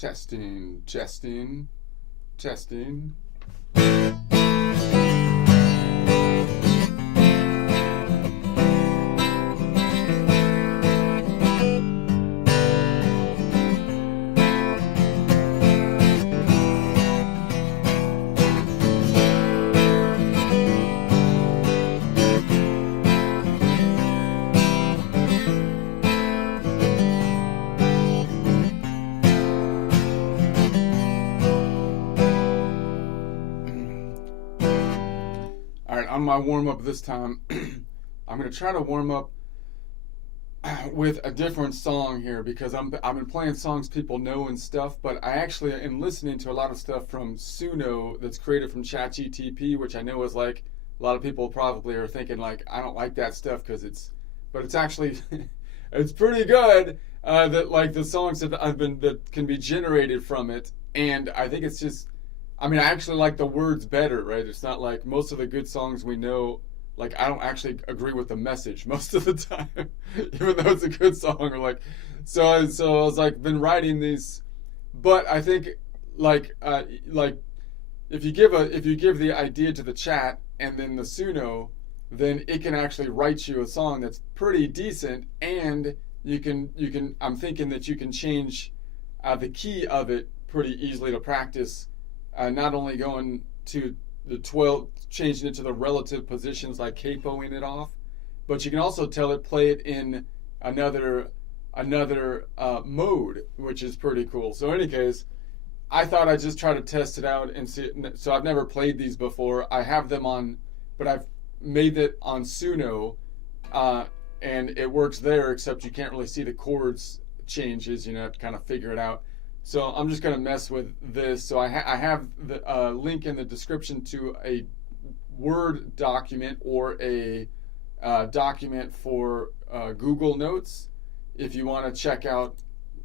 Testing, testing, testing. All right, on my warm up this time, I'm going to try to warm up with a different song here because I've been playing songs people know and stuff, but I actually am listening to a lot of stuff from Suno that's created from ChatGTP, which I know is like a lot of people probably are thinking like I don't like that stuff because but it's actually it's pretty good. That like the songs that can be generated from it, and I think it's just. I mean, I actually like the words better, right? It's not like most of the good songs we know, like, I don't actually agree with the message most of the time, even though it's a good song. Or like, so I was like, been writing these, but I think, like, if you give the idea to the chat and then the Suno, then it can actually write you a song that's pretty decent, and I'm thinking that you can change the key of it pretty easily to practice. Not only going to the 12, changing it to the relative positions like capoing it off, but you can also play it in another mode, which is pretty cool. So in any case, I thought I'd just try to test it out and see it. So I've never played these before. I have them on, but I've made it on Suno, and it works there, except you can't really see the chords changes. You have to kind of figure it out. So I'm just going to mess with this. So I have the link in the description to a Word document or a document for Google Notes if you want to check out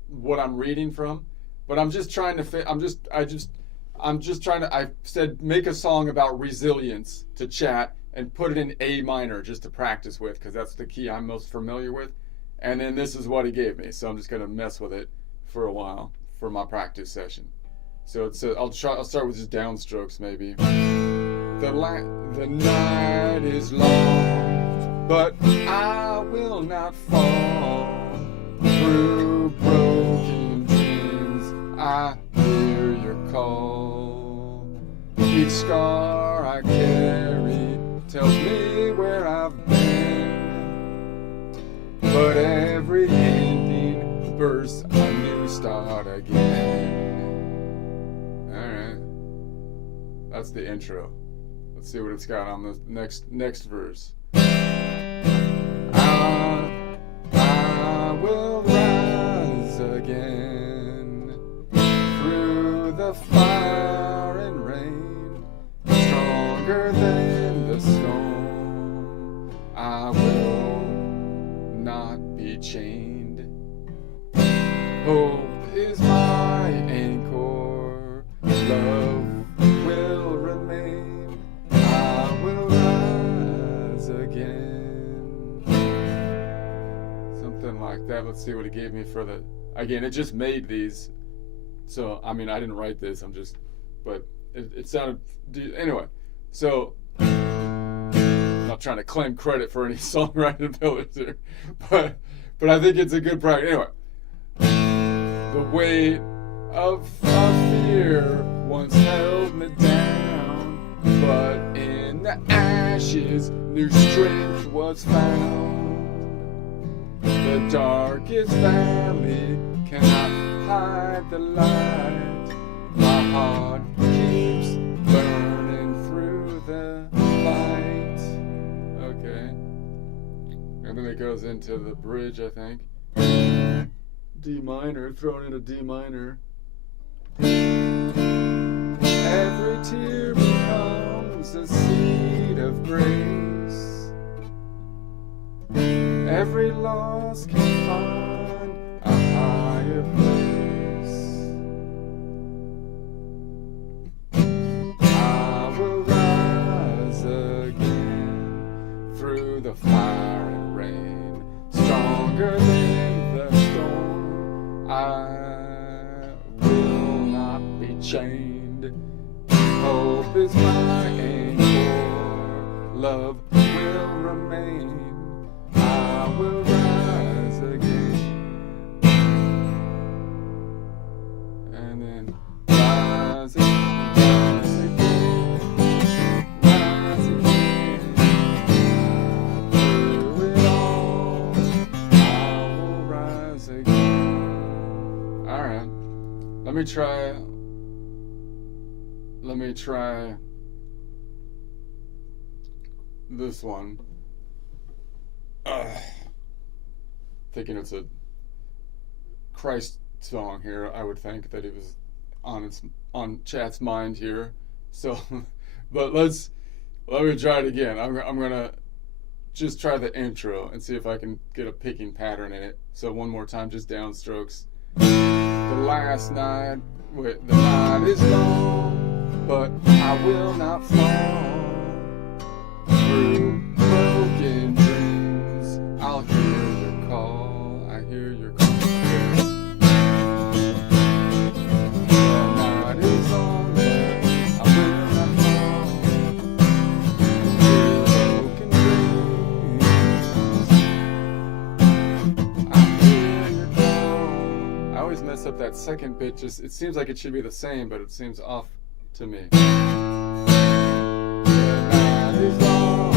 what I'm reading from. But I'm just trying to I said make a song about resilience to chat and put it in A minor just to practice with because that's the key I'm most familiar with. And then this is what he gave me. So I'm just going to mess with it for a while for my practice session. So I'll start with just downstrokes maybe. The night is long, but I will not fall through broken dreams. I hear your call. Each scar I carry tells me where I've been, but every ending bursts a new start again. Alright, that's the intro. Let's see what it's got on the next verse. I will rise again through the fire and rain, stronger than the storm. I will not be chained. Hope is my anchor. Love will remain. I will rise again. Something like that. Let's see what it gave me for the. Again, it just made these. So, I mean, I didn't write this. But it sounded. Anyway, so. I'm not trying to claim credit for any songwriting ability here. But I think it's a good practice. Anyway. The weight of fear once held me down, but in the ashes new strength was found. The darkest valley cannot hide the light. My heart keeps burning through the light. Okay. And then it goes into the bridge, I think. D minor, thrown in a D minor. Every tear becomes a seed of grace. Every loss can find a higher place. I will rise again through the fire and rain, stronger than the storm. I will be chained. Hope is my anchor, love will remain. I will rise again. And then rise again, rise again, rise again. Through it all, I will rise again. Alright, let me try this one. Thinking it's a Christ song here. I would think that it was on chat's mind here. So, but let me try it again. I'm gonna just try the intro and see if I can get a picking pattern in it. So one more time, just downstrokes. The last night, the night is long, but I will not fall. Through broken dreams, I'll hear your call. I hear your call. The night is long, but I will not fall. Through broken dreams, I hear your call. I always mess up that second bit. It seems like it should be the same, but it seems off to me. The night is long.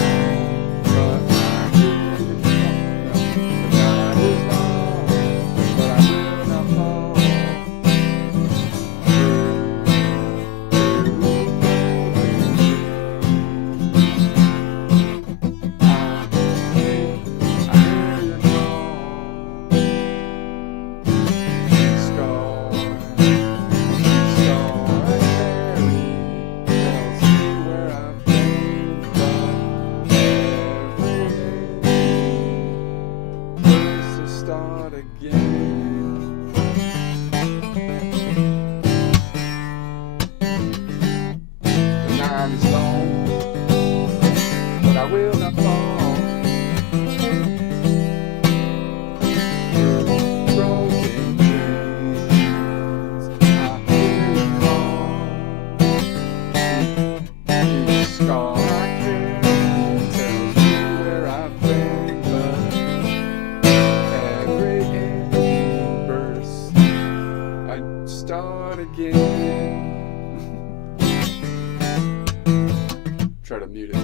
Try to mute it.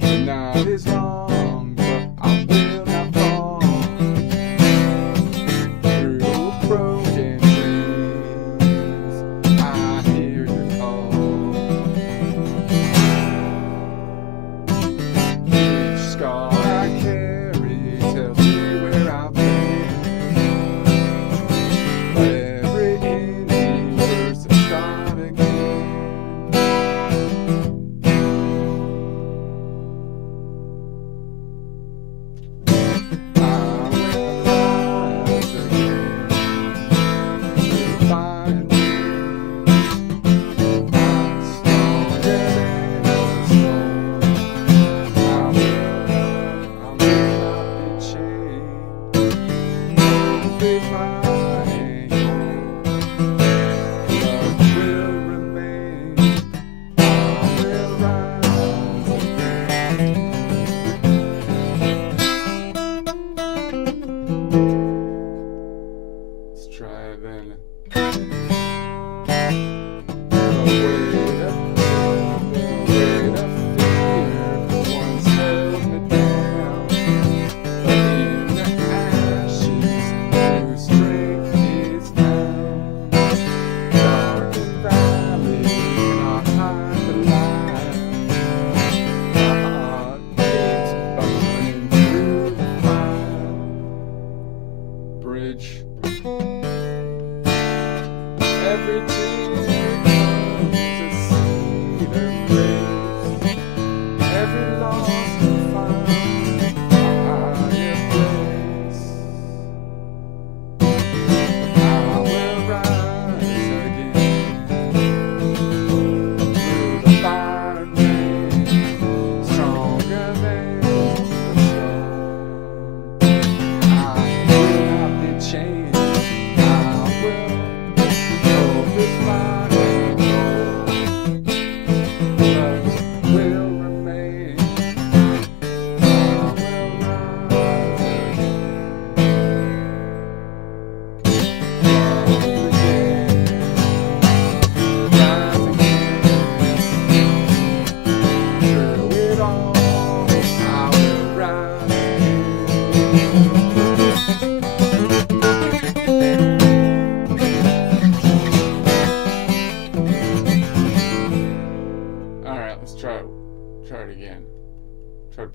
The night is long, but I will not fall. Through broken dreams, I hear your call. Each scar I carry tells me where I've been. But every ending verse I start again. Every tear comes a seed of grace. Every loss will find a higher place. I will rise again through the fire and rain, stronger than the storm. I will not be changed.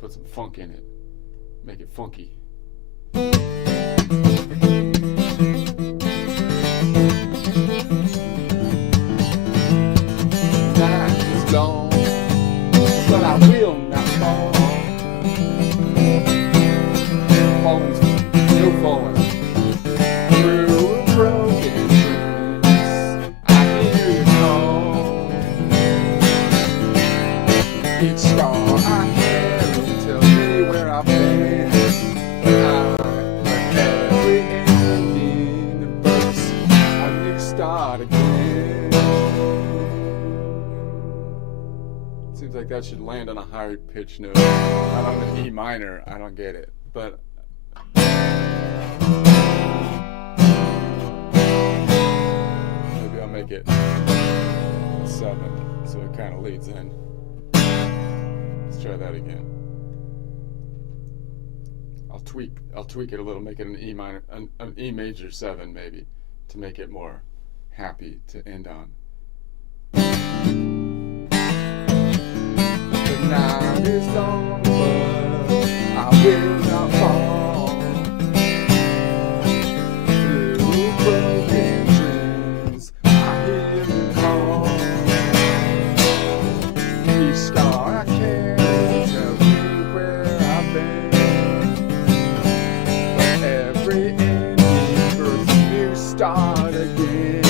Put some funk in it. Make it funky. Night is long, but I will not fall. Falling's no falling. Through broken dreams, I hear you call. Each star I carry tells me where I've been. But every ending verse, a new start again. Seems like that should land on a higher pitch note. Not on an E minor. I don't get it. But maybe I'll make it 7, so it kind of leads in. Let's try that again. I'll tweak it a little, make it an E minor, an E major 7 maybe, to make it more happy to end on. The night is long, but I will not fall. Through broken dreams, I hear you call. Each star I carry tells me where I've been. But every ending verse, a new start again.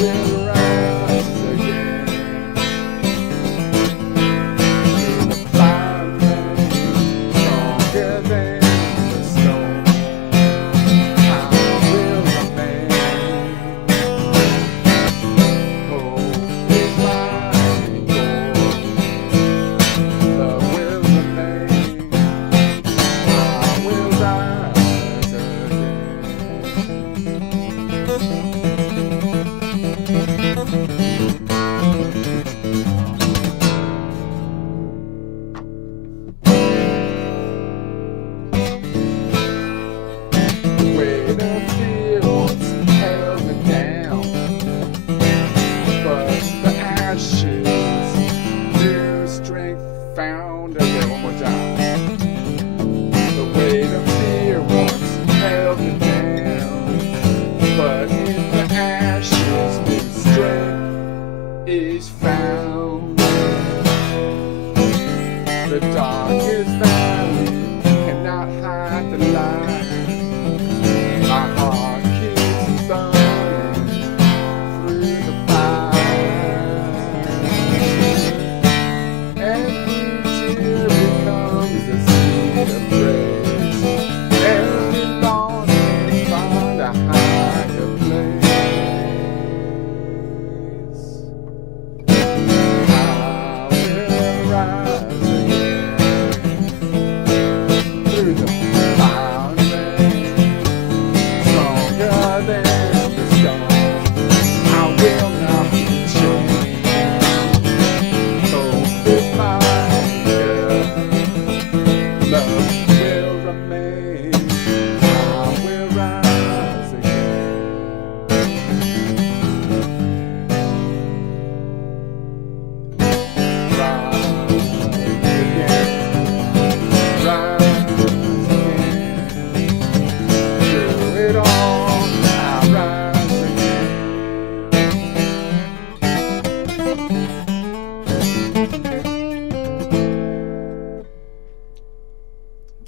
Will rise again through the fire rain, stronger than the storm. I will remain. Hope is my goal. Love will remain. I will rise again. The weight of fear once held me down, but the ashes new strength found. Okay, one more time. The weight of fear once held me down, but in the ashes new strength is found. The darkest valley cannot hide the light. My heart keeps burning through the fire. Every tear becomes a seed of praise. Every loss can find a higher place. I will rise again through the fire rain, stronger than the storm. I will not be changed. Hope is my anchor. Love will remain. I will rise again. Through it all, I rise again.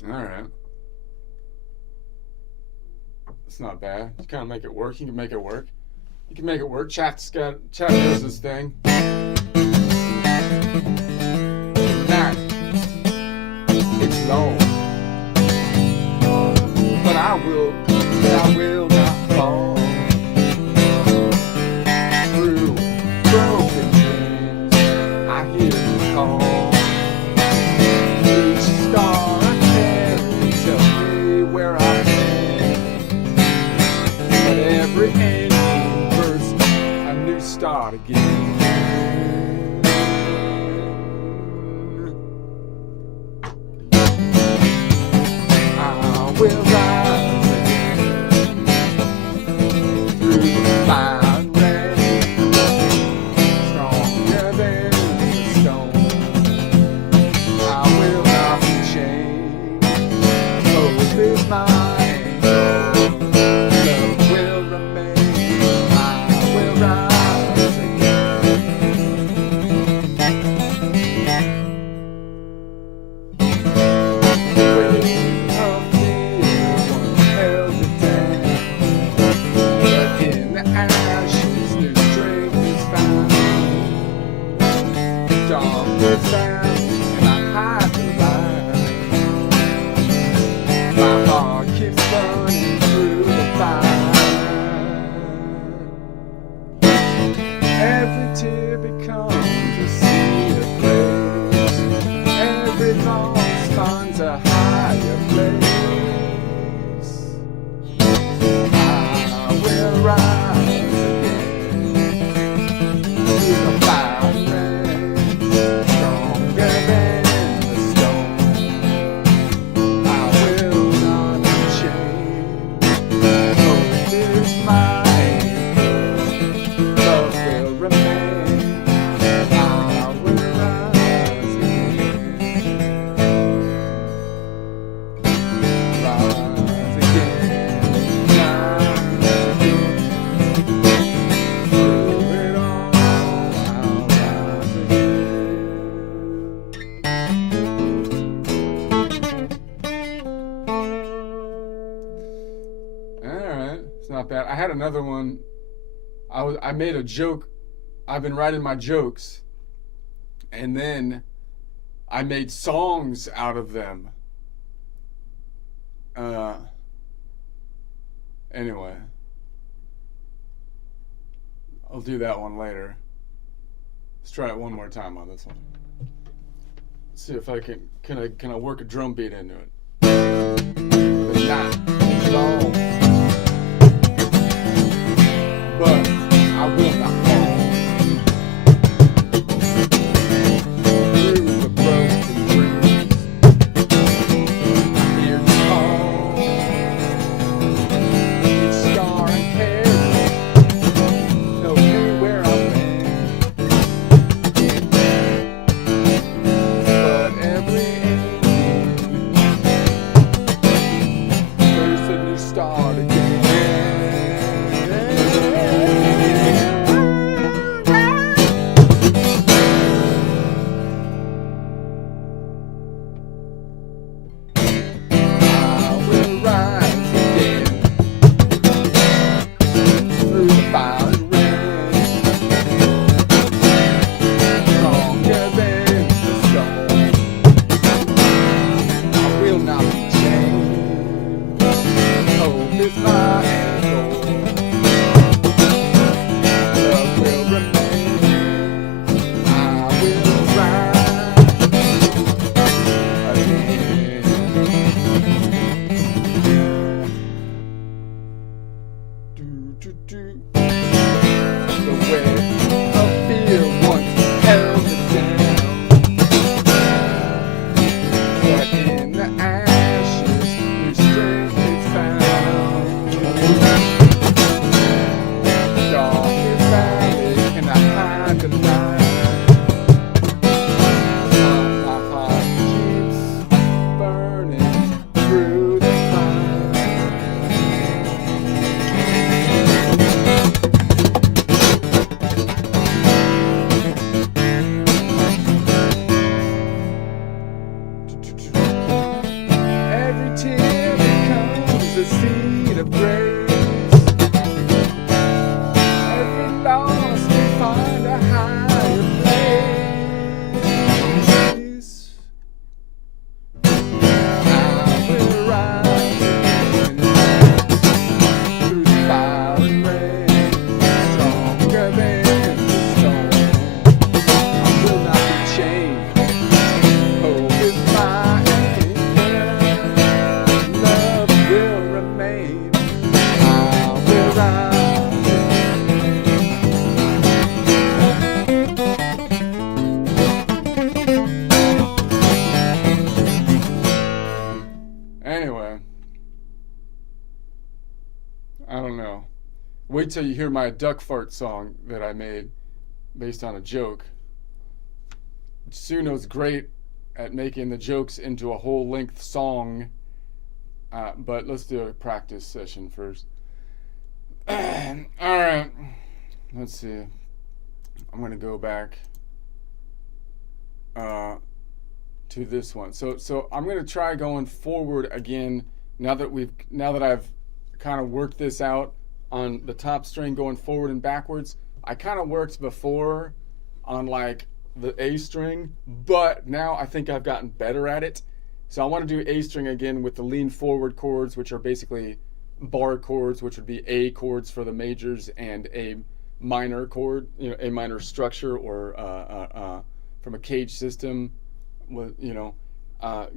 All right. It's not bad. You kind of make it work. You can make it work. You can make it work. Chat knows this thing. Night, it's long, but I will not fall. Through broken dreams, I hear you call. Each star I carry tells me where I've been. But every ending verse, a new start again. I will rise again. Dark sound and I hide the light. My heart keeps burning through the fire. Every tear becomes a seed of praise. Every loss finds a higher place. I will rise again through the fire and rain, stronger than the storm. I will not be chained. Hope is my anchor. Love will remain. I will rise again. Rise again. Rise again. Through it all, I'll rise again. All right, it's not bad. I had another one. I made a joke. I've been writing my jokes, and then I made songs out of them. Anyway, I'll do that one later. Let's try it one more time on this one. See if I can I work a drum beat into it. The night is long, but I will not fall through the broken dreams. I hear you call, each scar and carry, know you where I've been. But every ending, there's a new start again. The way of fear once held it down, but in the ashes new strength is found. Darkest valley, can I hide the light? My heart keeps burning through the every tear becomes a seed of grace. Every loss can find a higher place. I will rise again through the fire and rain, stronger than the storm. I will not be chained. Hope is my anchor. Love will remain. I will rise again. Anyway, I don't know. Wait till you hear my duck fart song that I made based on a joke. Suno's great at making the jokes into a whole length song, but let's do a practice session first. Alright, let's see. I'm going to go back to this one. So I'm going to try going forward again now that I've kind of worked this out on the top string going forward and backwards. I kind of worked before on like the A string, but now I think I've gotten better at it. So I want to do A string again with the lean forward chords, which are basically bar chords, which would be A chords for the majors and a minor chord, a minor structure, or from a cage system, with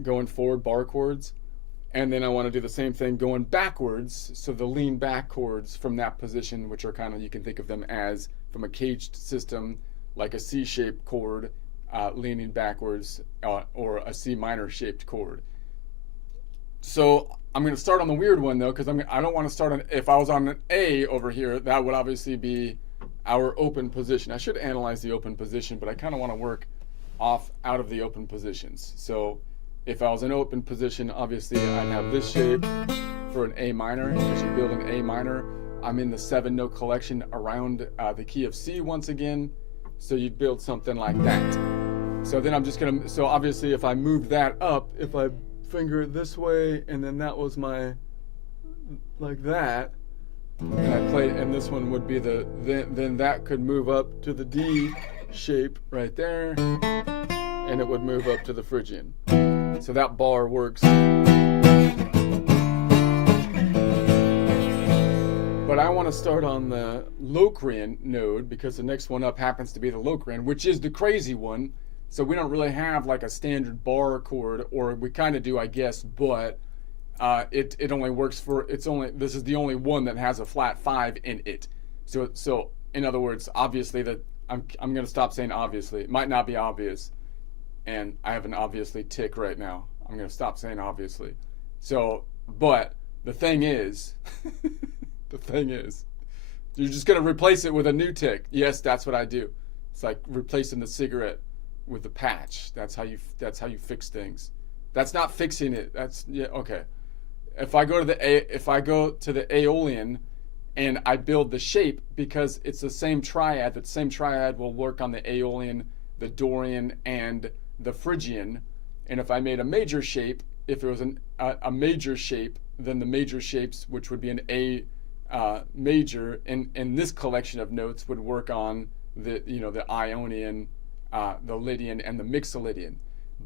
going forward bar chords. And then I want to do the same thing going backwards, so the lean back chords from that position, which are kind of, you can think of them as from a caged system, like a C-shaped chord leaning backwards, or a C minor shaped chord. So I'm going to start on the weird one though, because I don't want to start on, if I was on an A over here, that would obviously be our open position. I should analyze the open position, but I kind of want to work out of the open positions. So if I was in open position, obviously I'd have this shape for an A minor. As you build an A minor, I'm in the 7-note collection around the key of C once again. So you'd build something like that. So then I'm just gonna, so obviously if I moved that up, if I finger it this way, and then that was my, like that, and I play, and this one would be then that could move up to the D shape right there, and it would move up to the Phrygian. So that bar works. But I want to start on the Locrian node, because the next one up happens to be the Locrian, which is the crazy one. So we don't really have like a standard bar chord, or we kind of do, I guess, but it only works for, this is the only one that has a flat 5 in it. So in other words, obviously that I'm going to stop saying obviously. It might not be obvious, and I have an obviously tick right now. I'm going to stop saying obviously. So, but the thing is, you're just going to replace it with a new tick. Yes, that's what I do. It's like replacing the cigarette with the patch. That's how you fix things. That's not fixing it. That's, yeah, okay. If I go to the Aeolian and I build the shape, because it's the same triad, that same triad will work on the Aeolian, the Dorian, and the Phrygian. And if I made a major shape, if it was a major shape, then the major shapes, which would be an A major in this collection of notes, would work on the Ionian, the Lydian, and the Mixolydian.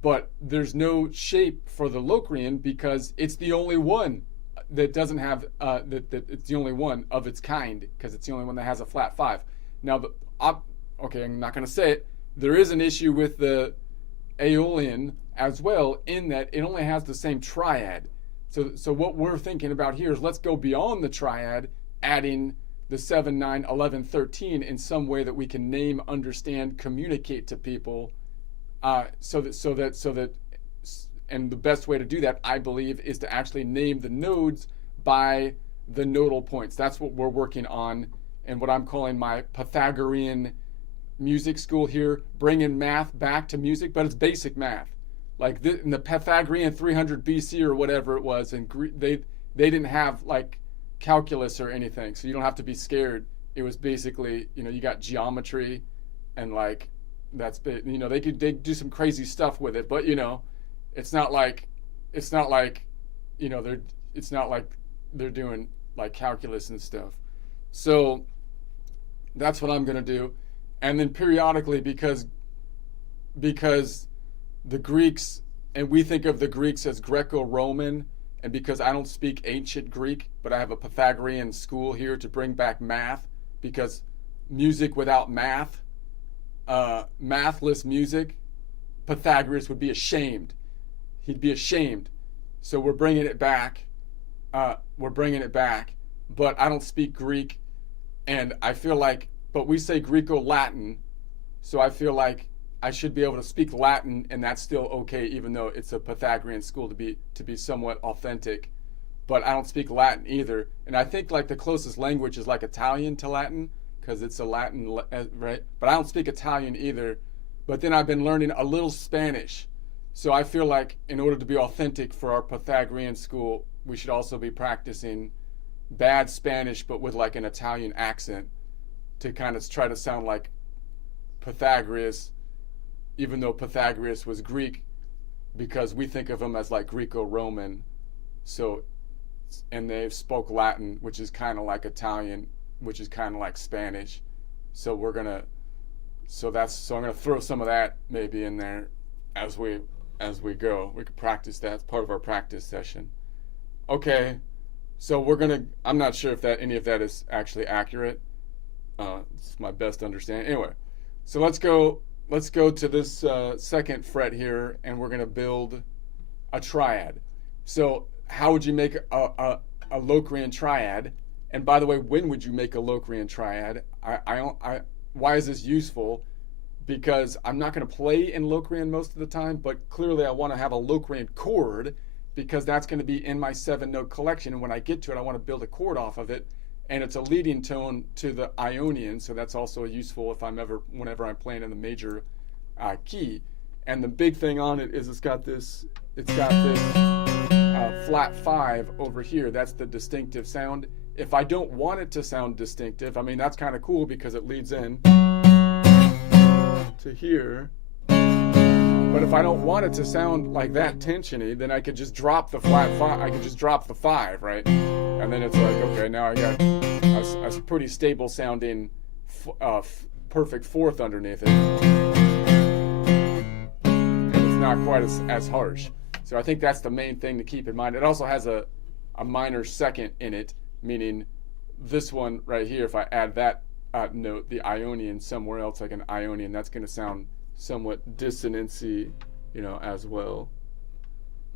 But there's no shape for the Locrian, because it's the only one that doesn't have that it's the only one of its kind, because it's the only one that has a flat 5. Now, okay, I'm not going to say it. There is an issue with the Aeolian as well, in that it only has the same triad. So what we're thinking about here is, let's go beyond the triad, adding the 7, 9, 11, 13 in some way that we can name, understand, communicate to people, so that and the best way to do that, I believe, is to actually name the nodes by the nodal points. That's what we're working on, and what I'm calling my Pythagorean music school here, bringing math back to music, but it's basic math. Like in the Pythagorean 300 BC or whatever it was, and they didn't have like calculus or anything, so you don't have to be scared. It was basically, you got geometry, and like they do some crazy stuff with it, but it's not like they're doing like calculus and stuff. So that's what I'm gonna do, and then periodically, because the Greeks, and we think of the Greeks as Greco-Roman, and because I don't speak ancient Greek, but I have a Pythagorean school here to bring back math, because music without math, mathless music, Pythagoras would be ashamed. He'd be ashamed. So we're bringing it back. But I don't speak Greek, and I feel like, but we say Greco-Latin, so I feel like I should be able to speak Latin, and that's still okay, even though it's a Pythagorean school, to be somewhat authentic. But I don't speak Latin either, and I think like the closest language is like Italian to Latin, because it's a Latin, right? But I don't speak Italian either. But then I've been learning a little Spanish, so I feel like in order to be authentic for our Pythagorean school, we should also be practicing bad Spanish, but with like an Italian accent, to kind of try to sound like Pythagoras, even though Pythagoras was Greek, because we think of him as like Greco-Roman. So, and they spoke Latin, which is kind of like Italian, which is kind of like Spanish. So we're gonna So I'm going to throw some of that maybe in there as we go. We could practice that. It's part of our practice session. Okay, so I'm not sure if any of that is actually accurate. It's my best understanding. Anyway, so let's go to this second fret here, and we're going to build a triad. So how would you make a Locrian triad? And by the way, when would you make a Locrian triad? Why is this useful? Because I'm not going to play in Locrian most of the time, but clearly I want to have a Locrian chord, because that's going to be in my 7-note collection. And when I get to it, I want to build a chord off of it. And it's a leading tone to the Ionian, so that's also useful whenever I'm playing in the major key. And the big thing on it is it's got this flat 5 over here. That's the distinctive sound. If I don't want it to sound distinctive, I mean, that's kind of cool because it leads in to here. But if I don't want it to sound like that tensiony, then I could just drop the flat 5. I could just drop the 5, right? And then it's like, okay, now I got a pretty stable sounding perfect fourth underneath it. And it's not quite as harsh. So I think that's the main thing to keep in mind. It also has a minor second in it, meaning this one right here, if I add that note, the Ionian, somewhere else like an Ionian, that's going to sound somewhat dissonancy, as well.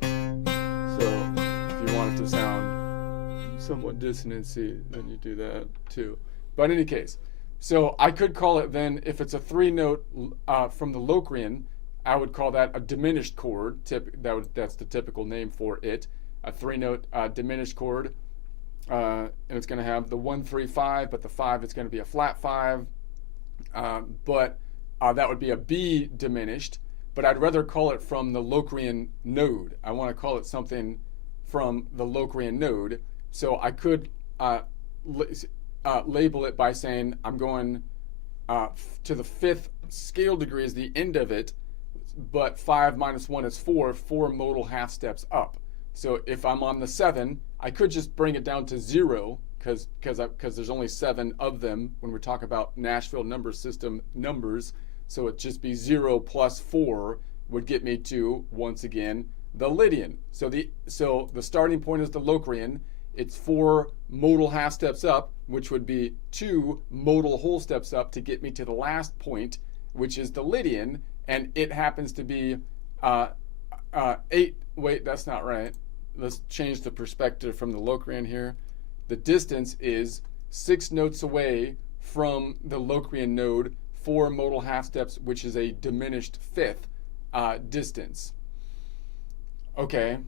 So if you want it to sound somewhat dissonancy, then you do that too. But in any case, so I could call it then, if it's a 3-note from the Locrian, I would call that a diminished chord. That's the typical name for it. A 3-note diminished chord. And it's going to have the 1, 3, 5, but the 5 is going to be a flat 5. But that would be a B diminished. But I'd rather call it from the Locrian node. I want to call it something from the Locrian node. So I could label it by saying I'm going to the 5th scale degree is the end of it, but 5 minus 1 is 4 modal half steps up. So if I'm on the 7, I could just bring it down to 0 because there's only 7 of them when we talk about Nashville number system numbers. So it'd just be 0 plus 4 would get me to, once again, the Lydian. So the starting point is the Locrian. It's 4 modal half steps up, which would be 2 modal whole steps up to get me to the last point, which is the Lydian. And it happens to be 8. Wait, that's not right. Let's change the perspective from the Locrian here. The distance is 6 notes away from the Locrian node, 4 modal half steps, which is a diminished 5th distance. Okay,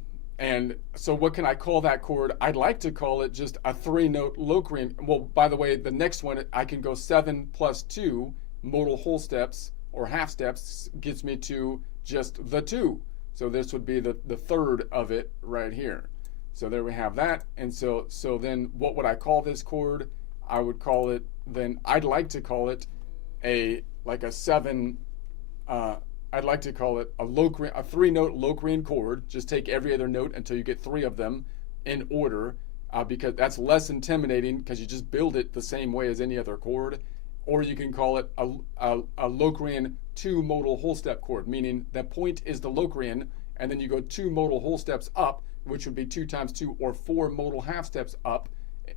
and so what can I call that chord? I'd like to call it just a 3-note Locrian. Well, by the way, the next one, I can go 7 plus 2 modal whole steps or half steps gets me to just the 2. So this would be the third of it right here. So there we have that. And so then what would I call this chord? I would call it, then I'd like to call it a 7, I'd like to call it a 3-note Locrian chord. Just take every other note until you get 3 of them in order, because that's less intimidating because you just build it the same way as any other chord. Or you can call it a Locrian 2 modal whole step chord, meaning that point is the Locrian, and then you go 2 modal whole steps up, which would be 2 times 2, or 4 modal half steps up,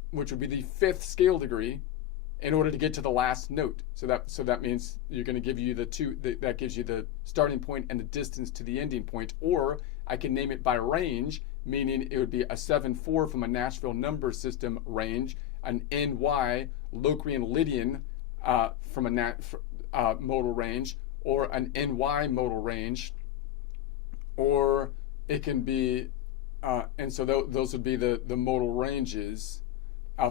which would be the 5th scale degree, in order to get to the last note. So that means you're going to give you that gives you the starting point and the distance to the ending point. Or I can name it by range, meaning it would be a 7/4 from a Nashville number system range, an NY Locrian Lydian from a modal range, or an NY modal range, or it can be, and so those would be the modal ranges.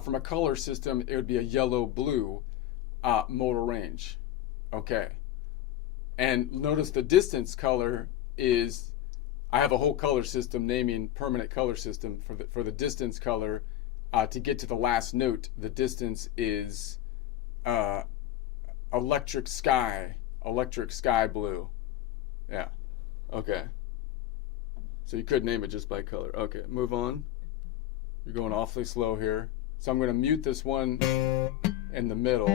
From a color system, it would be a yellow-blue modal range. Okay. And notice the distance color is, I have a whole color system naming permanent color system for the distance color. To get to the last note, the distance is electric sky blue. Yeah. Okay. So you could name it just by color. Okay, move on. You're going awfully slow here. So I'm going to mute this one in the middle.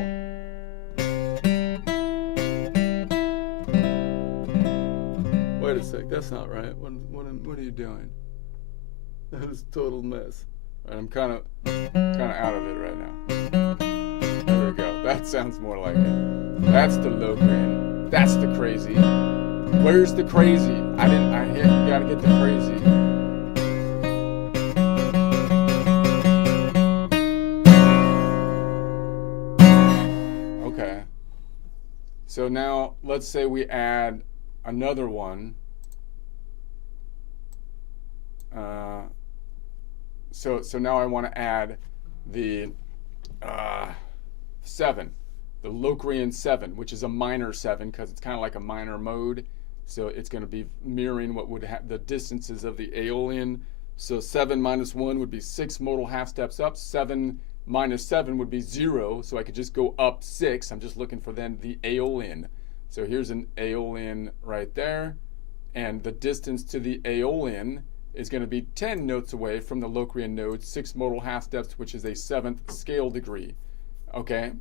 a sec. That's not right. What are you doing? That is a total mess. Right, I'm kind of out of it right now. There we go. That sounds more like it. That's the Locrian. That's the crazy. Where's the crazy? You gotta get the crazy. Okay. So now let's say we add another one. So now I want to add the 7, the Locrian 7, which is a minor 7 because it's kind of like a minor mode. So it's going to be mirroring what would have the distances of the Aeolian. So 7 minus 1 would be 6 modal half steps up. 7 minus 7 would be 0. So I could just go up 6. I'm just looking for then the Aeolian. So here's an Aeolian right there. And the distance to the Aeolian is going to be 10 notes away from the Locrian node, 6 modal half steps, which is a 7th scale degree. Okay?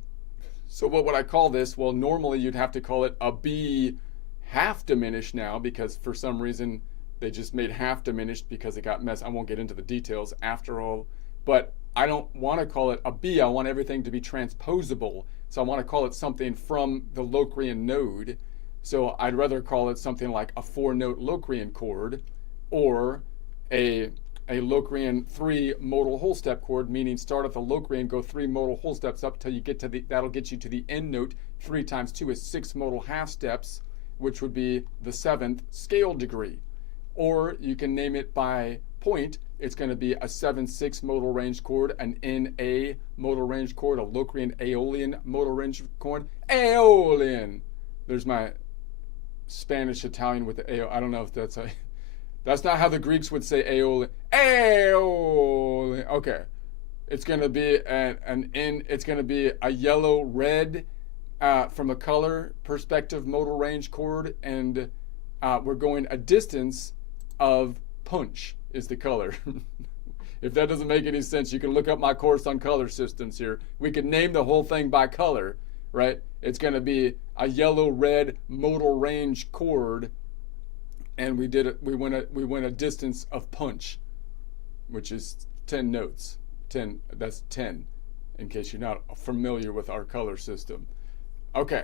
So what would I call this? Well, normally you'd have to call it a B half diminished now, because for some reason they just made half diminished because it got messed. I won't get into the details after all, but I don't want to call it a B. I want everything to be transposable. So I want to call it something from the Locrian node. So I'd rather call it something like a 4-note Locrian chord, or a Locrian 3 modal whole step chord, meaning start at the Locrian, go 3 modal whole steps up till you get to that'll get you to the end note. 3 times 2 is 6 modal half steps, which would be the 7th scale degree. Or you can name it by point. It's going to be a 7/6 modal range chord, an NA modal range chord, a Locrian Aeolian modal range chord. Aeolian! There's my Spanish Italian with the AO. I don't know if that's that's not how the Greeks would say Aeolian. Aeolian. Okay. It's going to be it's going to be a yellow red from a color perspective modal range chord, and we're going a distance of punch is the color. If that doesn't make any sense, you can look up my course on color systems here. We can name the whole thing by color, right? It's going to be a yellow-red modal range chord, and we went a distance of punch, which is 10 notes. 10. That's 10, in case you're not familiar with our color system. Okay,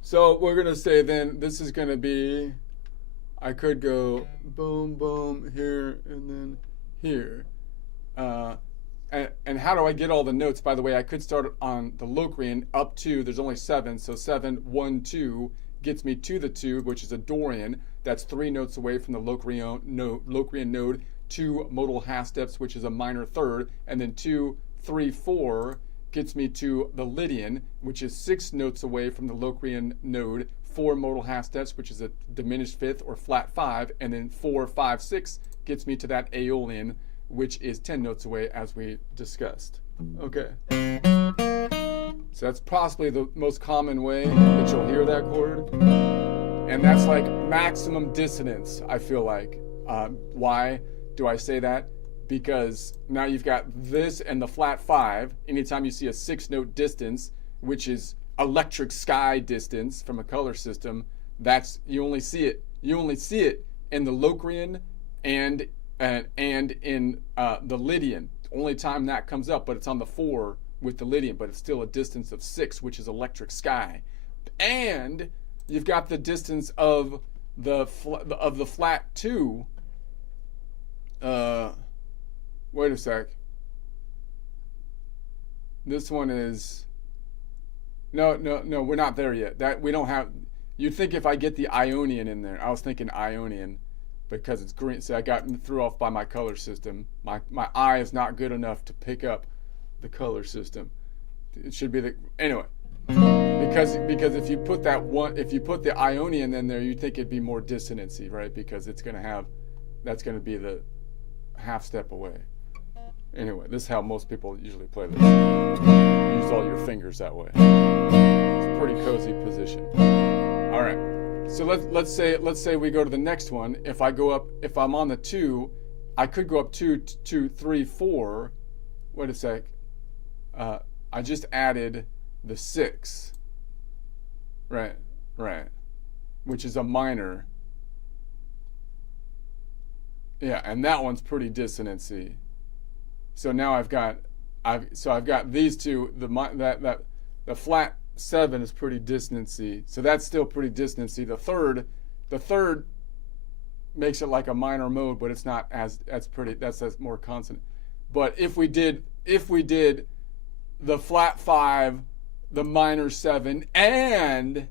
so we're going to say then this is going to be. I could go boom, boom here, and then here. And how do I get all the notes? By the way, I could start on the Locrian up to, there's only 7, so 7, 1, 2 gets me to the 2, which is a Dorian. That's 3 notes away from the Locrian node, 2 modal half steps, which is a minor third, and then 2, 3, 4 gets me to the Lydian, which is 6 notes away from the Locrian node, 4 modal half steps, which is a diminished fifth or flat 5, and then 4, 5, 6 gets me to that Aeolian, which is 10 notes away, as we discussed. Okay. So that's possibly the most common way that you'll hear that chord. And that's like maximum dissonance, I feel like. Why do I say that? Because now you've got this and the flat 5. Anytime you see a 6-note distance, which is electric sky distance from a color system, that's you only see it in the Locrian and in the Lydian. Only time that comes up, but it's on the 4 with the Lydian, but it's still a distance of 6, which is electric sky. And you've got the distance of the flat 2. Wait a sec. This one is. No, we're not there yet. That we don't have. You'd think if I get the Ionian in there, I was thinking Ionian, because it's green. See, I got threw off by my color system. My eye is not good enough to pick up the color system. It should be anyway. Because if you put the Ionian in there, you'd think it'd be more dissonancy, right? Because that's going to be the half step away. Anyway, this is how most people usually play this. Use all your fingers that way. It's a pretty cozy position. All right. So let's say we go to the next one. If I'm on the 2, I could go up 2, 3, 4. Wait a sec. I just added the 6. Right. Which is a minor. Yeah, and that one's pretty dissonancy. So now I've got these two. The flat 7 is pretty dissonancy. So that's still pretty dissonancy. The third makes it like a minor mode, but it's not as that's more consonant. But if we did the flat 5, the minor 7, and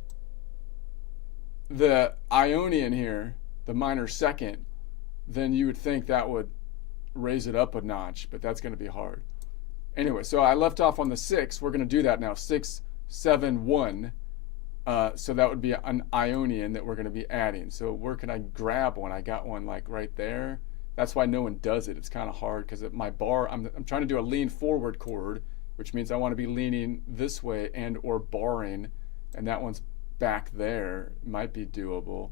the Ionian here, the minor second, then you would think that would raise it up a notch, but that's going to be hard. Anyway, so I left off on the 6. We're going to do that now. 6, 7, 1. So that would be an Ionian that we're going to be adding. So where can I grab one? I got one like right there. That's why no one does it. It's kind of hard because my bar, I'm trying to do a lean forward chord, which means I want to be leaning this way and or barring, and that one's back there. Might be doable.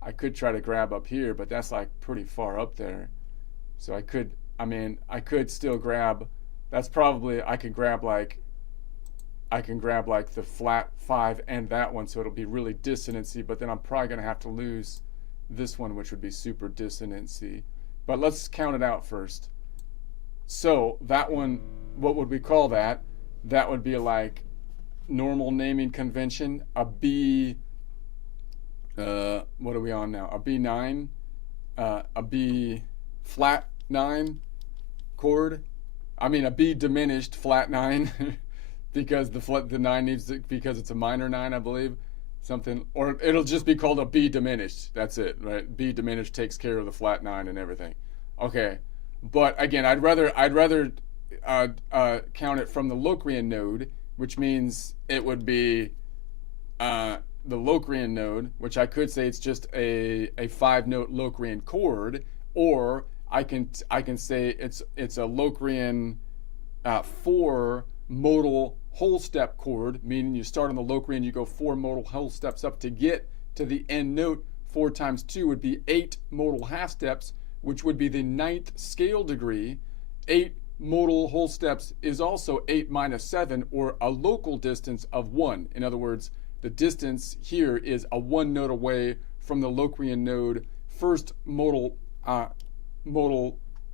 I could try to grab up here, but that's like pretty far up there. So I could still grab, that's probably, I can grab like the flat 5 and that one, so it'll be really dissonancy, but then I'm probably going to have to lose this one, which would be super dissonancy. But let's count it out first. So that one, what would we call that? That would be like normal naming convention, a B, what are we on now? A B9, a B flat 9 chord. I mean a B diminished flat 9 because the 9 needs to, because it's a minor 9, I believe. Something, or it'll just be called a B diminished. That's it, right? B diminished takes care of the flat 9 and everything. Okay, but again, I'd rather count it from the Locrian node, which means it would be the Locrian node, which I could say it's just a 5-note Locrian chord, or I can say it's a Locrian 4 modal whole step chord, meaning you start on the Locrian, you go 4 modal whole steps up to get to the end note. 4 times 2 would be 8 modal half steps, which would be the 9th scale degree. 8 modal whole steps is also 8 minus 7, or a local distance of 1. In other words, the distance here is a 1 note away from the Locrian node first modal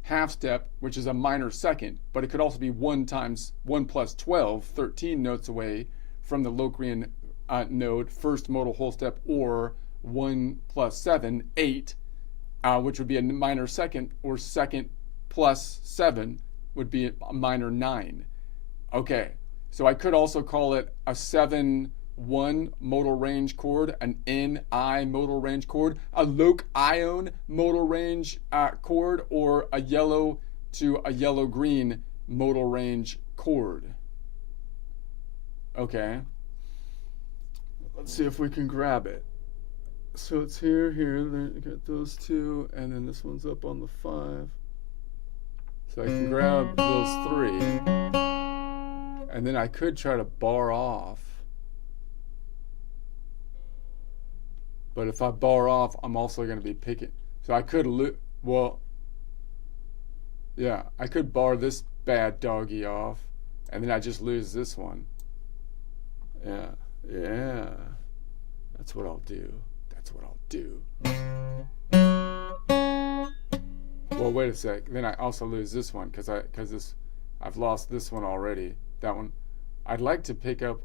half step, which is a minor second, but it could also be 1 times 1 plus 12, 13 notes away from the Locrian node first modal whole step, or 1 plus 7, 8, which would be a minor second, or second plus 7 would be a minor 9. Okay, so I could also call it a 7-1 modal range chord, an Ni modal range chord, a Loc-Ion modal range chord, or a yellow to a yellow-green modal range chord. Okay, let's see if we can grab it. So it's here, then you got those two, and then this one's up on the 5. So I can grab those 3, and then I could try to bar off. But if I bar off, I'm also going to be picking. So I could I could bar this bad doggy off, and then I just lose this one. Yeah. That's what I'll do. Well, wait a sec. Then I also lose this one because I've lost this one already. That one, I'd like to pick up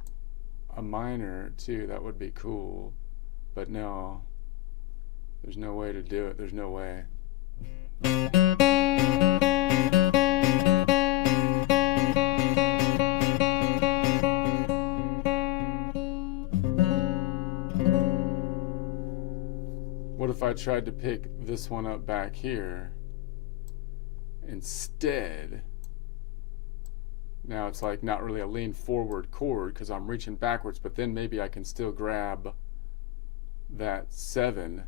a minor too. That would be cool, but no, there's no way to do it. There's no way. What if I tried to pick this one up back here instead? Now it's like not really a lean forward chord because I'm reaching backwards, but then maybe I can still grab that 7,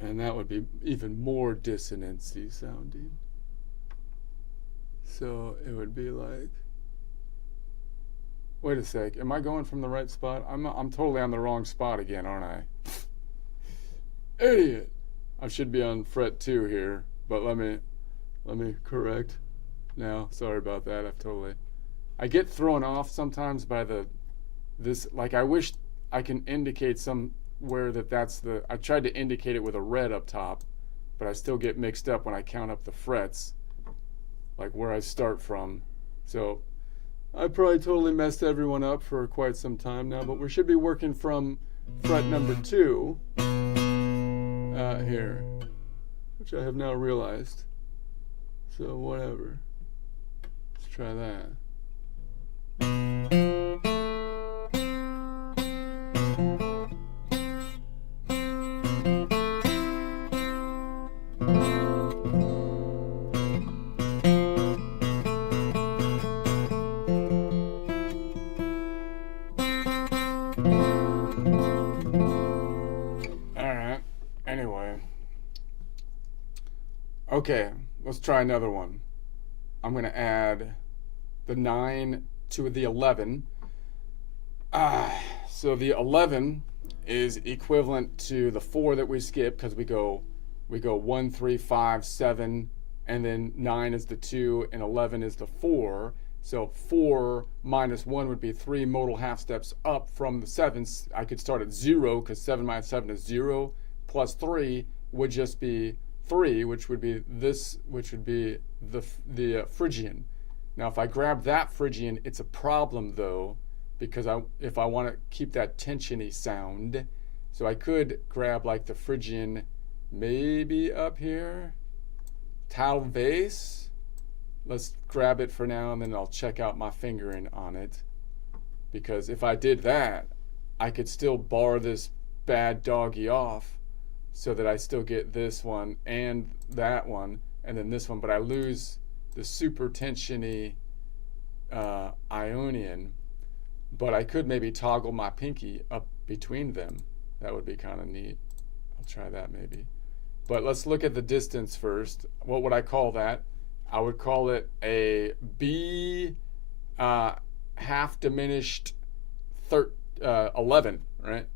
and that would be even more dissonancy sounding. So it would be like, wait a sec, am I going from the right spot? I'm totally on the wrong spot again, aren't I? Idiot. I should be on fret 2 here, but let me correct now. Sorry about that. I get thrown off sometimes by this, like I wish I can indicate some where that's the, I tried to indicate it with a red up top, but I still get mixed up when I count up the frets, like where I start from. So I probably totally messed everyone up for quite some time now, but we should be working from fret number 2 here, which I have now realized. So whatever. Let's try that. Alright, anyway. Okay, let's try another one. I'm going to add the 9 to the 11. So the 11 is equivalent to the 4 that we skipped, because we go 1, 3, 5, 7, and then 9 is the 2, and 11 is the 4. So 4 minus 1 would be 3 modal half steps up from the 7. I could start at 0, because 7 minus 7 is 0, plus 3 would just be 3, which would be this, which would be the Phrygian. Now, if I grab that Phrygian, it's a problem though, because if I want to keep that tensiony sound, so I could grab like the Phrygian, maybe up here, tal vez. Let's grab it for now, and then I'll check out my fingering on it, because if I did that, I could still bar this bad doggy off, so that I still get this one and that one, and then this one, but I lose the super tensiony Ionian. But I could maybe toggle my pinky up between them. That would be kind of neat. I'll try that maybe. But let's look at the distance first. What would I call that? I would call it a B half diminished 11, right?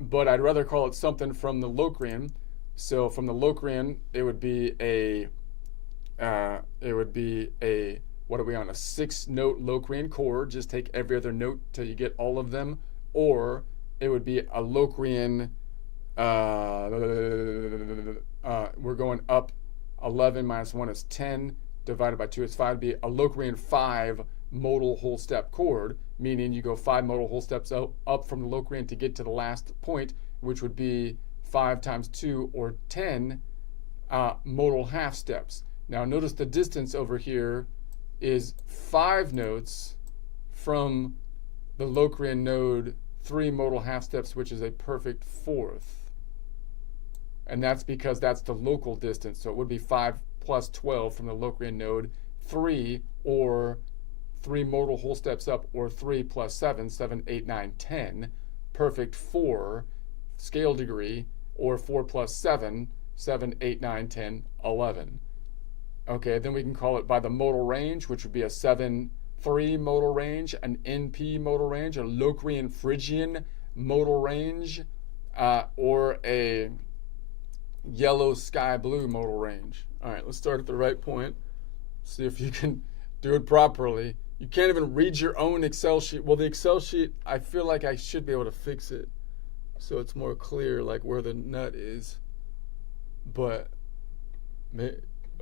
But I'd rather call it something from the Locrian. So from the Locrian, it would be a what are we on? A 6-note Locrian chord. Just take every other note till you get all of them. Or it would be a Locrian. We're going up. 11 minus 1 is 10. Divided by 2 is 5. It'd be a Locrian 5 modal whole step chord, meaning you go 5 modal whole steps up from the Locrian to get to the last point, which would be 5 times 2 or 10 modal half steps. Now notice the distance over here is 5 notes from the Locrian node, 3 modal half steps, which is a perfect fourth. And that's because that's the local distance. So it would be 5 plus 12 from the Locrian node, 3 or 3 modal whole steps up, or 3 plus 7, 7, 8, 9, 10, perfect 4 scale degree, or 4 plus 7, 7, 8, 9, 10, 11. Okay, then we can call it by the modal range, which would be a 7-3 modal range, an NP modal range, a Locrian Phrygian modal range, or a yellow sky blue modal range. All right, let's start at the right point. See if you can do it properly. You can't even read your own Excel sheet. Well, the Excel sheet, I feel like I should be able to fix it so it's more clear, like where the nut is. But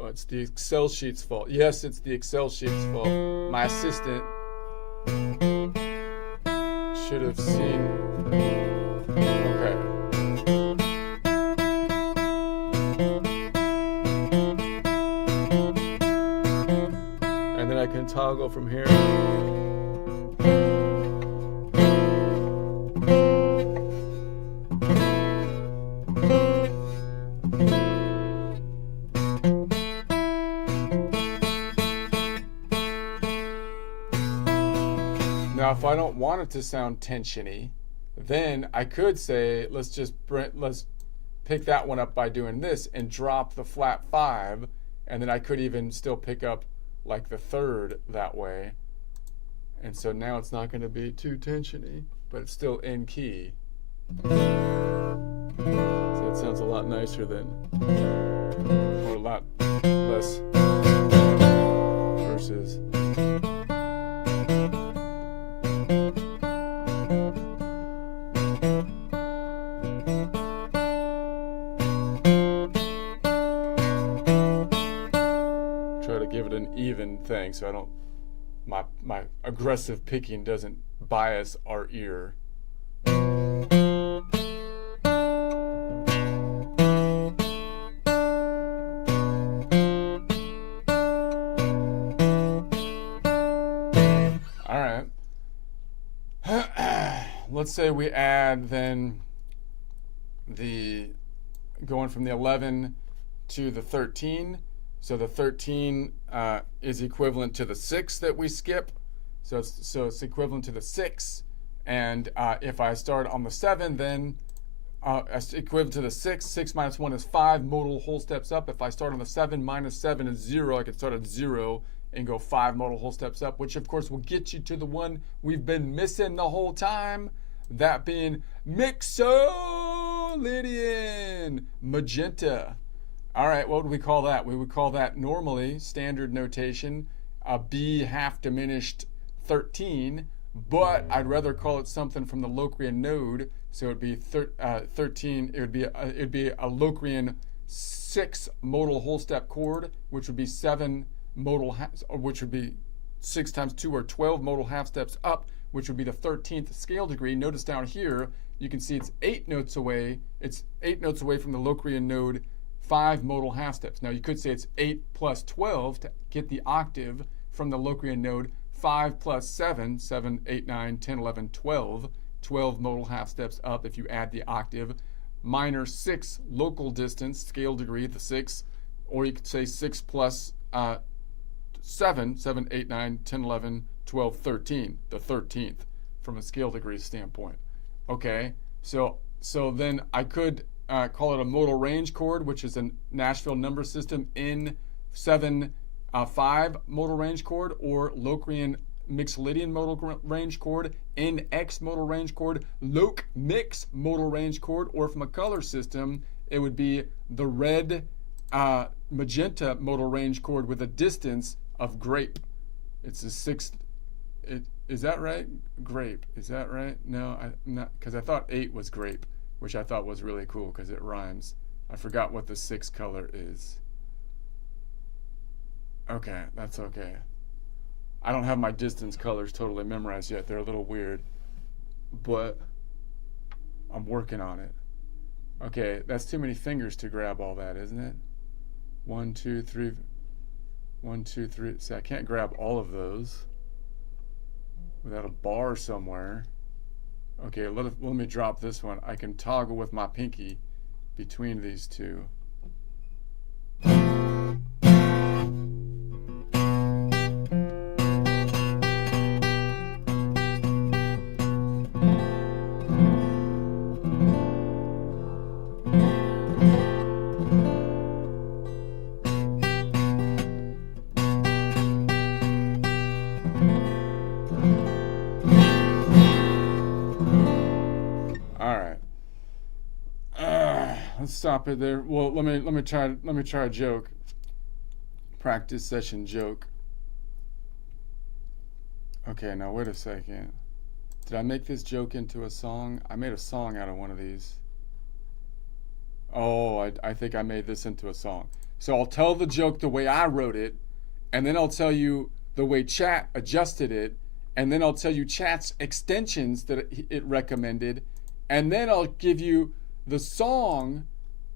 it's the Excel sheet's fault. Yes, it's the Excel sheet's fault. My assistant should have seen. Okay. And then I can toggle from here. Now, if I don't want it to sound tensiony, then I could say, let's pick that one up by doing this and drop the flat 5, and then I could even still pick up like the 3rd that way. And so now it's not going to be too tensiony, but it's still in key. So it sounds a lot nicer then, or a lot less versus. thing, so I don't my aggressive picking doesn't bias our ear. All right. Let's say we add then the going from the 11 to the 13. So the 13 is equivalent to the 6 that we skip. So it's equivalent to the 6. And if I start on the 7, then it's equivalent to the 6. 6 minus 1 is 5 modal whole steps up. If I start on the 7, minus 7 is 0. I could start at 0 and go 5 modal whole steps up, which of course will get you to the one we've been missing the whole time. That being Mixolydian magenta. All right, what would we call that? We would call that normally, standard notation, a B half diminished 13, but I'd rather call it something from the Locrian node, so it'd be 13. It'd be a Locrian 6 modal whole step chord, which would be 7 modal, which would be 6 times 2 or 12 modal half steps up, which would be the 13th scale degree. Notice down here, you can see it's 8 notes away. It's 8 notes away from the Locrian node, 5 modal half steps. Now you could say it's 8 plus 12 to get the octave from the Locrian node, 5 plus 7, 7, 8, 9, 10, 11, 12, 12 modal half steps up if you add the octave, minor 6 local distance, scale degree, the 6, or you could say 6 plus 7, 7, 8, 9, 10, 11, 12, 13, the 13th from a scale degree standpoint. Okay, so then I could call it a modal range chord, which is a Nashville number system in 7, 5 modal range chord, or Locrian Mixolydian modal range chord, NX modal range chord, Loc Mix modal range chord, or from a color system, it would be the red magenta modal range chord with a distance of grape. It's a 6th. Is that right? Grape. Is that right? No, I'm not, because I thought 8 was grape, which I thought was really cool because it rhymes. I forgot what the 6th color is. Okay, that's okay. I don't have my distance colors totally memorized yet. They're a little weird, but I'm working on it. Okay, that's too many fingers to grab all that, isn't it? 1, 2, 3. 1, 2, 3. See, I can't grab all of those without a bar somewhere. Okay, let me drop this one. I can toggle with my pinky between these two. Let's stop it there. Well, let me try a joke. Practice session joke. Okay, now wait a second. Did I make this joke into a song? I made a song out of one of these. Oh, I think I made this into a song. So I'll tell the joke the way I wrote it, and then I'll tell you the way chat adjusted it, and then I'll tell you chat's extensions that it recommended, and then I'll give you the song